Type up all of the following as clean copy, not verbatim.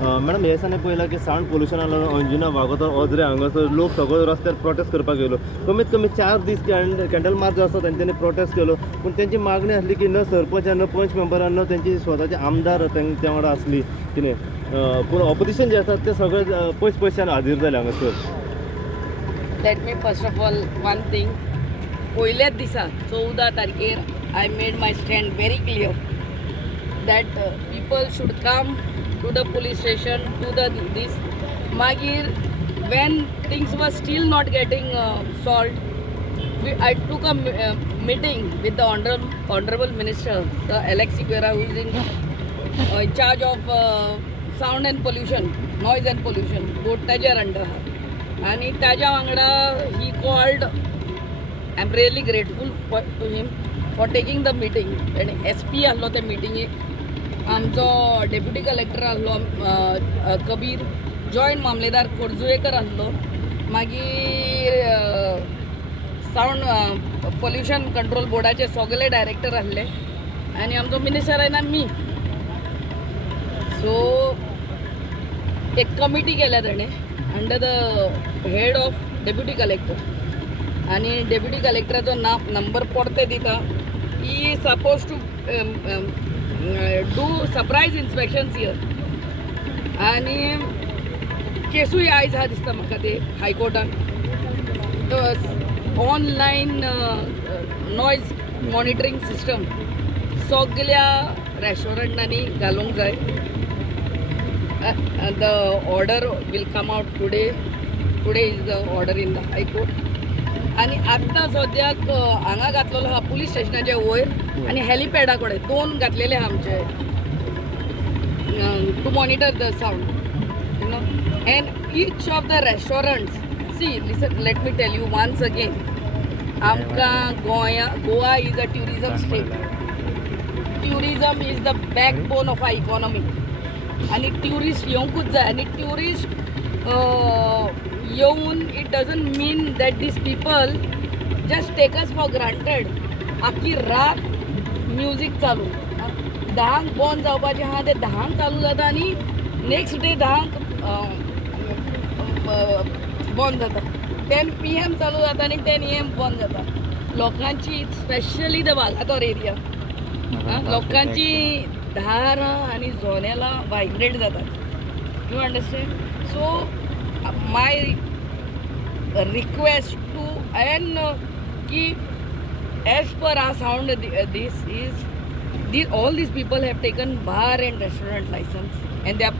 Madam हे दिसांनी पळयलां की सावंड पोल्युशना लागून अंजुना वागोतर अजरे हांगासर लोक सगळो रस्त्यार प्रोटेस्ट करपाक येयलो. कमीत कमी 4 दीस कॅन्डल मार्च जो आसा तेंच्यांनी प्रोटेस्ट केलो. पूण तेंची मागणी आसली की न सरपंच न पंच मेंबरान न तेंची स्वताचे आमदार त्या वांगडा आसली कितें. पूण ऑपोजिशन जे आसा ते सगळे पयसच्यान हाजीर जाले हांगासर. Let me first of all one thing, पयल्याच दिसा 14 तारखेर I made my stand very clear that people should come to the police station to the these. मागीर when things were still not getting solved, I took a meeting with the honorable minister, Sir Alex Sequeira, who is in charge of sound and pollution, noise and pollution, both ताजेर under आहा. आणि ताज्या वांगडा ही called, I am really grateful to him for taking the meeting. आनी SP आसलो त्या मिटिंगेक, आमचो डेप्युटी कलेक्टर आसलो कबीर, जॉयंट मामलेदार कोरजुयेकर आसलो, मागीर सावंड पोल्युशन कंट्रोल बोर्डाचे सगळे डायरेक्टर आसले, आनी आमचो मिनिस्टर आनी मी. सो एक कमिटी केल्या ताणें under the head of deputy collector, आनी डेप्युटी कलेक्टराचो नंबर परते दिता. He suppose to do surprise inspections here. आनी केसूय आयज आहा दिसता म्हाका ते हायकोर्टान. ऑनलायन नॉयज मॉनिटरींग सिस्टम सगळ्या रेस्टॉरंटांनी घालूंक जाय. The order will come out today is the order in the high court. आनी आत्तां सद्याक हांगा घातलेलो आहा पुलीस स्टेशनाचे वयर आनी हॅलिपॅडा कडेन 2 घातलेले आहा आमचे to monitor the sound, you know. And each of the restaurants, see listen, let me tell you once again, आमकां Goa is a tourism state. Tourism is the backbone of our economy. आनी tourist येवंकूच जाय. आनी tourist येवन it doesn't mean that these people just take us for granted. आख्खी रात music चालू, 10 बंद जावपाचें आहा तें 10 चालू जाता आनी नेक्स्ट डे 10 बंद जाता. 10 PM चालू जाता आनी 10 AM बंद जाता. लोकांची स्पेशली द वागातोर एरिया, लोकांची धारां आनी जोनेलां वायब्रेट जातात. You understand? So my request to एन की as per our sound this is all these people have taken bar and restaurant license and they are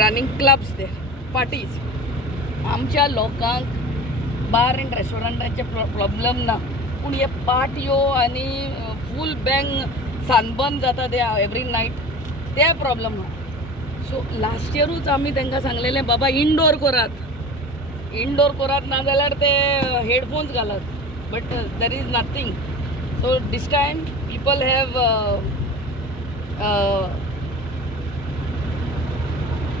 running clubs there, parties. आमच्या लोकांक बार end रेस्टॉरंटाचे problem ना, पूण हे पार्ट्यो आनी फूल bang सानबंद जाता ते एवरी नायट, ते प्रॉब्लेम आहा. सो लास्ट इयरूच आमी तांकां सांगलेलें बाबा इंडोर करात नाजाल्यार ते हेडफोन्स घालात, but there is nothing. So this time people have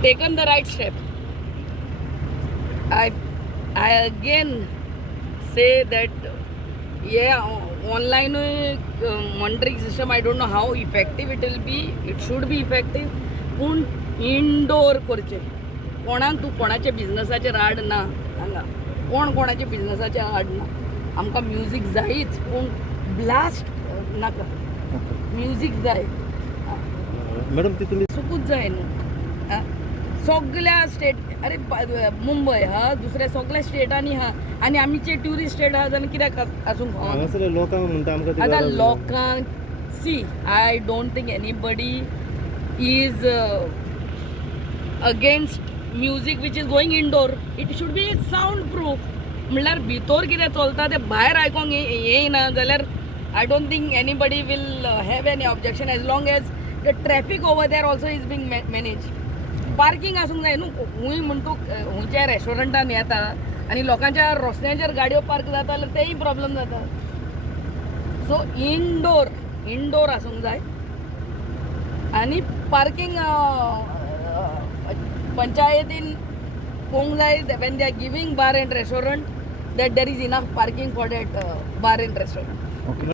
taken the right step. I again say that online monitoring system, I don't know how effective it will be. It should be effective. पूण indoor करचे. कोणाक तूं कोणाच्या बिजनसाचेर आड ना हांगा, कोणाच्या बिजनसाचेर आड ना. आमकां म्युजीक जायच पूण ब्लास्ट नाका, म्युजीक जाय. मॅडम ती तुमी चुकूच जाय न्हू. सगळ्या स्टेट, अरे मुंबय हा, दुसऱ्या सगळ्या स्टेटांनी हा, आनी आमचे ट्युरिस्ट स्टेट आहा जाल्यार कित्याक आसूंक फावना? लोकांक म्हणटा आमकां आतां लोकांक सी, I don't think anybody is against music which is going indoor. It should be sound proof. म्हणल्यार भितर कितें चलता तें भायर आयकोंक येयना जाल्यार I don't think anybody will have any objection as long as the traffic over there also is being managed. Parking आसूंक जाय न्हू. खूंय म्हणटा खंयच्या रेस्टॉरंटान येता आनी लोकांच्या रस्त्याचेर गाडयो पार्क जाता जाल्यार तेय प्रॉब्लेम जाता. सो इंडोर आसूंक जाय. आनी पार्किंग पंचायतीन पळोवंक जाय when they are giving bar and restaurant that there is enough parking for that bar and restaurant.